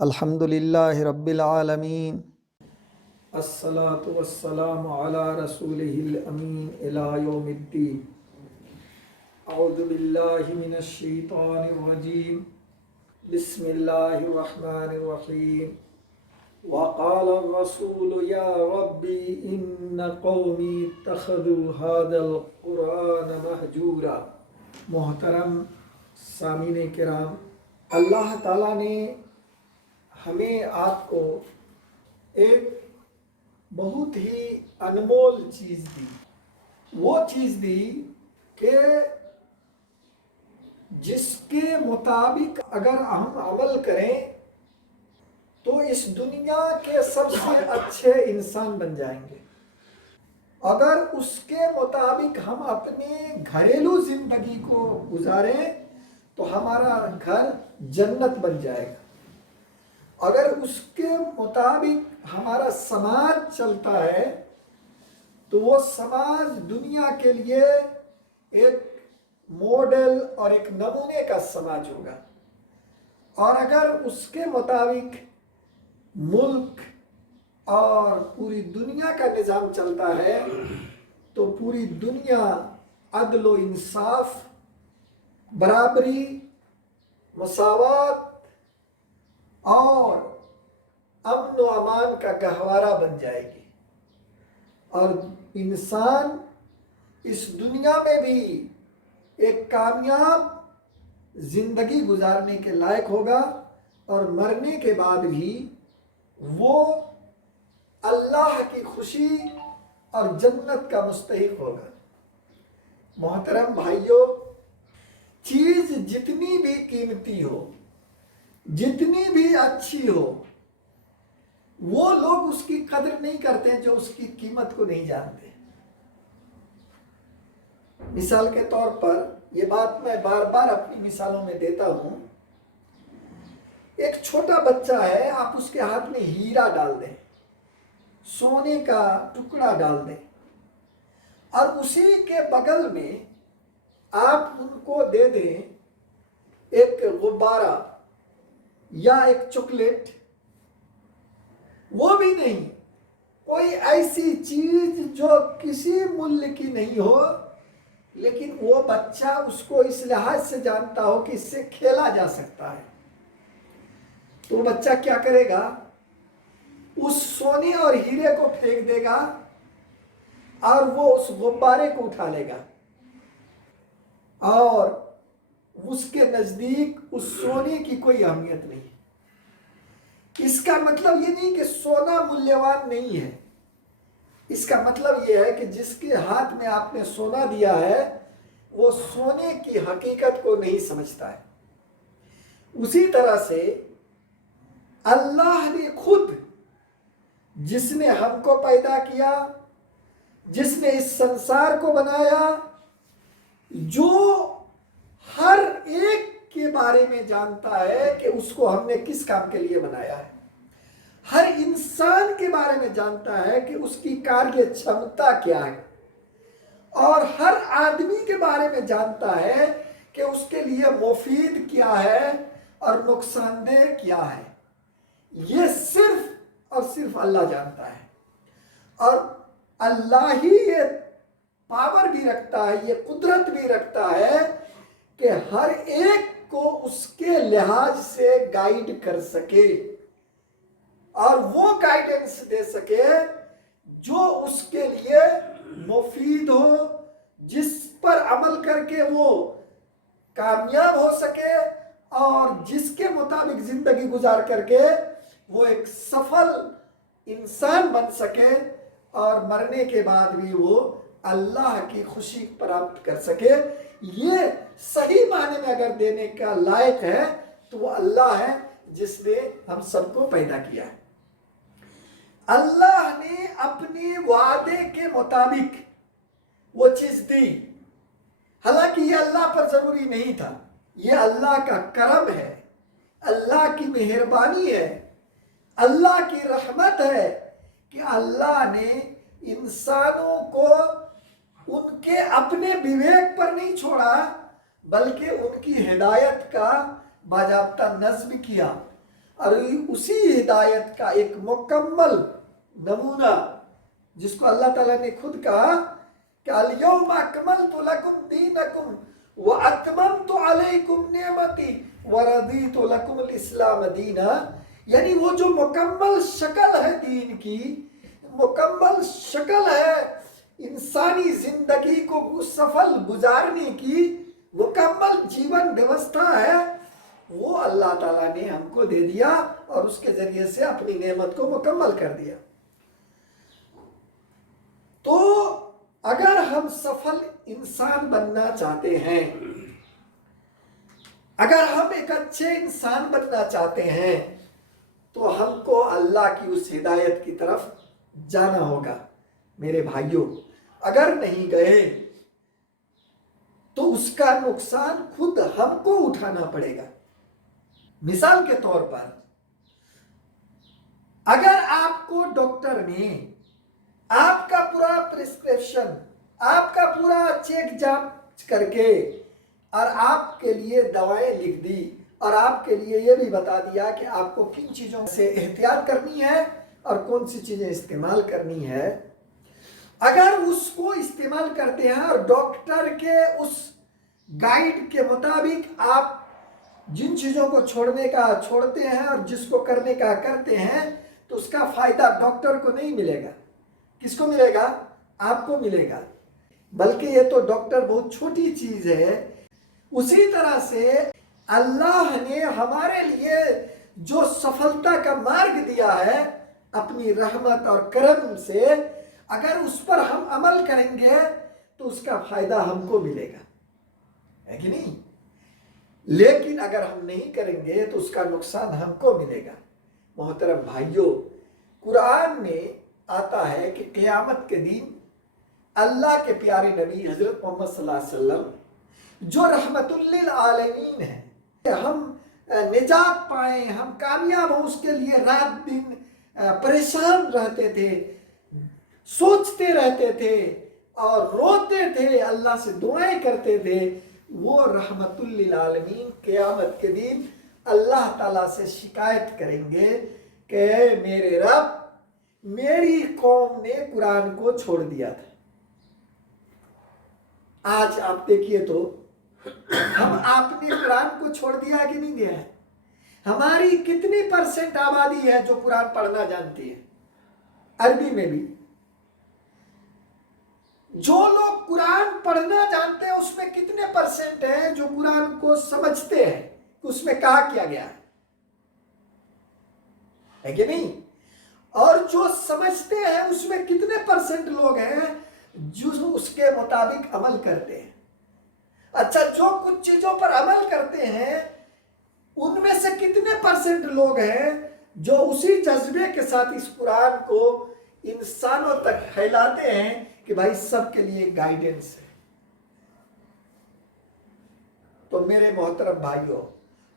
الحمد للہ رب العالمین، الصلاۃ والسلام علی رسولہ الامین الی یوم الدین۔ اعوذ باللہ من الشیطان الرجیم، بسم اللہ الرحمن الرحیم۔ وقال الرسول یا ربی ان قومی اتخذوا هذا القرآن مہجورا۔ محترم سامعین کرام، اللہ تعالیٰ نے ہمیں آپ کو ایک بہت ہی انمول چیز دی۔ وہ چیز دی کہ جس کے مطابق اگر ہم عمل کریں تو اس دنیا کے سب سے اچھے انسان بن جائیں گے۔ اگر اس کے مطابق ہم اپنے گھریلو زندگی کو گزاریں تو ہمارا گھر جنت بن جائے گا۔ اگر اس کے مطابق ہمارا سماج چلتا ہے تو وہ سماج دنیا کے لیے ایک ماڈل اور ایک نمونے کا سماج ہوگا۔ اور اگر اس کے مطابق ملک اور پوری دنیا کا نظام چلتا ہے تو پوری دنیا عدل و انصاف، برابری، مساوات اور امن و امان کا گہوارہ بن جائے گی، اور انسان اس دنیا میں بھی ایک کامیاب زندگی گزارنے کے لائق ہوگا، اور مرنے کے بعد بھی وہ اللہ کی خوشی اور جنت کا مستحق ہوگا۔ محترم بھائیوں، چیز جتنی بھی قیمتی ہو، جتنی بھی اچھی ہو، وہ لوگ اس کی قدر نہیں کرتے جو اس کی قیمت کو نہیں جانتے۔ مثال کے طور پر یہ بات میں بار بار اپنی مثالوں میں دیتا ہوں۔ ایک چھوٹا بچہ ہے، آپ اس کے ہاتھ میں ہیرا ڈال دیں، سونے کا ٹکڑا ڈال دیں، اور اسی کے بغل میں آپ ان کو دے دیں ایک غبارہ یا ایک چاکلیٹ، وہ بھی نہیں، کوئی ایسی چیز جو کسی مول کی نہیں ہو، لیکن وہ بچہ اس کو اس لحاظ سے جانتا ہو کہ اس سے کھیلا جا سکتا ہے، تو بچہ کیا کرے گا؟ اس سونے اور ہیرے کو پھینک دے گا اور وہ اس غبارے کو اٹھا لے گا، اور اس کے نزدیک اس سونے کی کوئی اہمیت نہیں۔ اس کا مطلب یہ نہیں کہ سونا مولیہوان نہیں ہے، اس کا مطلب یہ ہے کہ جس کے ہاتھ میں آپ نے سونا دیا ہے وہ سونے کی حقیقت کو نہیں سمجھتا ہے۔ اسی طرح سے اللہ نے خود، جس نے ہم کو پیدا کیا، جس نے اس سنسار کو بنایا، جو ہر ایک کے بارے میں جانتا ہے کہ اس کو ہم نے کس کام کے لیے بنایا ہے، ہر انسان کے بارے میں جانتا ہے کہ اس کی کاریہ چھمتا کیا ہے، اور ہر آدمی کے بارے میں جانتا ہے کہ اس کے لیے مفید کیا ہے اور نقصان دہ کیا ہے۔ یہ صرف اور صرف اللہ جانتا ہے، اور اللہ ہی یہ پاور بھی رکھتا ہے، یہ قدرت بھی رکھتا ہے کہ ہر ایک کو اس کے لحاظ سے گائیڈ کر سکے، اور وہ گائیڈنس دے سکے جو اس کے لیے مفید ہو، جس پر عمل کر کے وہ کامیاب ہو سکے، اور جس کے مطابق زندگی گزار کر کے وہ ایک سفل انسان بن سکے، اور مرنے کے بعد بھی وہ اللہ کی خوشی پراپت کر سکے۔ یہ صحیح معنی میں اگر دینے کا لائق ہے تو وہ اللہ ہے جس نے ہم سب کو پیدا کیا ہے۔ اللہ نے اپنے وعدے کے مطابق وہ چیز دی، حالانکہ یہ اللہ پر ضروری نہیں تھا، یہ اللہ کا کرم ہے، اللہ کی مہربانی ہے، اللہ کی رحمت ہے کہ اللہ نے انسانوں کو ان کے اپنے بویک پر نہیں چھوڑا، بلکہ ان کی ہدایت کا باضابطہ نظم کیا، اور اسی ہدایت کا ایک مکمل نمونہ جس کو اللہ تعالیٰ نے خود کہا کہ الیوم اکملت لکم دینکم واتممت علیکم نعمتی ورضیت لکم الاسلام دینا، یعنی وہ جو مکمل شکل ہے دین کی، مکمل شکل ہے انسانی زندگی کو سفل گزارنے کی، مکمل جیون ویوستھا ہے، وہ اللہ تعالیٰ نے ہم کو دے دیا اور اس کے ذریعے سے اپنی نعمت کو مکمل کر دیا۔ تو اگر ہم سفل انسان بننا چاہتے ہیں، اگر ہم ایک اچھے انسان بننا چاہتے ہیں، تو ہم کو اللہ کی اس ہدایت کی طرف جانا ہوگا۔ میرے بھائیوں، اگر نہیں گئے تو اس کا نقصان خود ہم کو اٹھانا پڑے گا۔ مثال کے طور پر، اگر آپ کو ڈاکٹر نے آپ کا پورا پرسکرپشن، آپ کا پورا چیک جانچ کر کے اور آپ کے لیے دوائیں لکھ دی اور آپ کے لیے یہ بھی بتا دیا کہ آپ کو کن چیزوں سے احتیاط کرنی ہے اور کون سی چیزیں استعمال کرنی ہے، اگر اس کو استعمال کرتے ہیں اور ڈاکٹر کے اس گائیڈ کے مطابق آپ جن چیزوں کو چھوڑنے کا چھوڑتے ہیں اور جس کو کرنے کا کرتے ہیں، تو اس کا فائدہ ڈاکٹر کو نہیں ملے گا۔ کس کو ملے گا؟ آپ کو ملے گا۔ بلکہ یہ تو ڈاکٹر بہت چھوٹی چیز ہے۔ اسی طرح سے اللہ نے ہمارے لیے جو سفلتا کا مارگ دیا ہے اپنی رحمت اور کرم سے، اگر اس پر ہم عمل کریں گے تو اس کا فائدہ ہم کو ملے گا، ہے کہ نہیں؟ لیکن اگر ہم نہیں کریں گے تو اس کا نقصان ہم کو ملے گا۔ محترم بھائیوں، قرآن میں آتا ہے کہ قیامت کے دن اللہ کے پیارے نبی حضرت محمد صلی اللہ علیہ وسلم جو رحمت للعالمین ہیں، ہم نجات پائیں، ہم کامیاب ہوں، اس کے لیے رات دن پریشان رہتے تھے، سوچتے رہتے تھے اور روتے تھے، اللہ سے دعائیں کرتے تھے، وہ رحمت للعالمین قیامت کے دن اللہ تعالیٰ سے شکایت کریں گے کہ میرے رب، میری قوم نے قرآن کو چھوڑ دیا تھا۔ آج آپ دیکھیے تو آپ نے قرآن کو چھوڑ دیا ہے کہ نہیں دیا ہے؟ ہماری کتنی % آبادی ہے جو قرآن پڑھنا جانتی ہے؟ عربی میں بھی جو لوگ قرآن پڑھنا جانتے ہیں اس میں کتنے % ہیں جو قرآن کو سمجھتے ہیں کہ اس میں کہا کیا گیا ہے کہ نہیں؟ اور جو سمجھتے ہیں اس میں کتنے % لوگ ہیں جو اس کے مطابق عمل کرتے ہیں؟ اچھا، جو کچھ چیزوں پر عمل کرتے ہیں ان میں سے کتنے % لوگ ہیں جو اسی جذبے کے ساتھ اس قرآن کو انسانوں تک پھیلاتے ہیں کہ بھائی سب کے لیے گائیڈنس ہے؟ تو میرے محترم بھائیوں،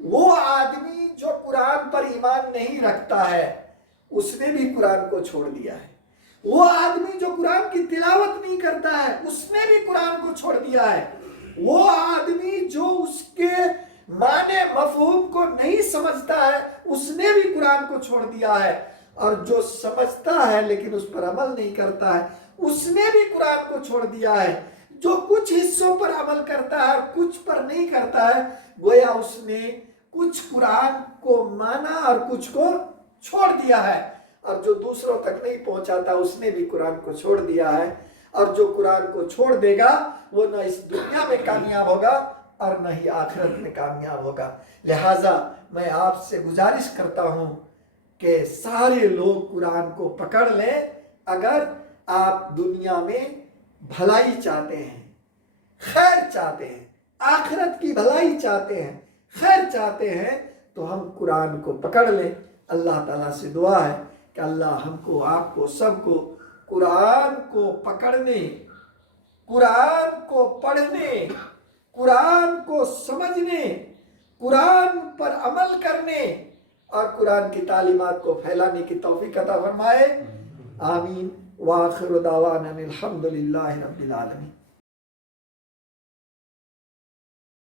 وہ آدمی جو قرآن پر ایمان نہیں رکھتا ہے اس نے بھی قرآن کو چھوڑ دیا ہے۔ وہ آدمی جو قرآن کی تلاوت نہیں کرتا ہے اس نے بھی قرآن کو چھوڑ دیا ہے۔ وہ آدمی جو اس کے معنی مفہوم کو نہیں سمجھتا ہے اس نے بھی قرآن کو چھوڑ دیا ہے، اور جو سمجھتا ہے لیکن اس پر عمل نہیں کرتا ہے اس نے بھی قرآن کو چھوڑ دیا ہے۔ جو کچھ حصوں پر عمل کرتا ہے اور کچھ پر نہیں کرتا ہے، گویا اس نے کچھ قرآن کو مانا اور کچھ کو چھوڑ دیا ہے، اور جو دوسروں تک نہیں پہنچاتا اس نے بھی قرآن کو چھوڑ دیا ہے۔ اور جو قرآن کو چھوڑ دے گا وہ نہ اس دنیا میں کامیاب ہوگا اور نہ ہی آخرت میں کامیاب ہوگا۔ لہٰذا میں آپ سے گزارش کرتا ہوں کہ سارے لوگ قرآن کو پکڑ لیں۔ اگر آپ دنیا میں بھلائی چاہتے ہیں، خیر چاہتے ہیں، آخرت کی بھلائی چاہتے ہیں، خیر چاہتے ہیں، تو ہم قرآن کو پکڑ لیں۔ اللہ تعالیٰ سے دعا ہے کہ اللہ ہم کو، آپ کو، سب کو قرآن کو پکڑنے، قرآن کو پڑھنے، قرآن کو سمجھنے، قرآن پر عمل کرنے اور قرآن کی تعلیمات کو پھیلانے کی توفیق عطا فرمائے۔ آمین۔ وآخر دعوانا الحمد للہ رب العالمین۔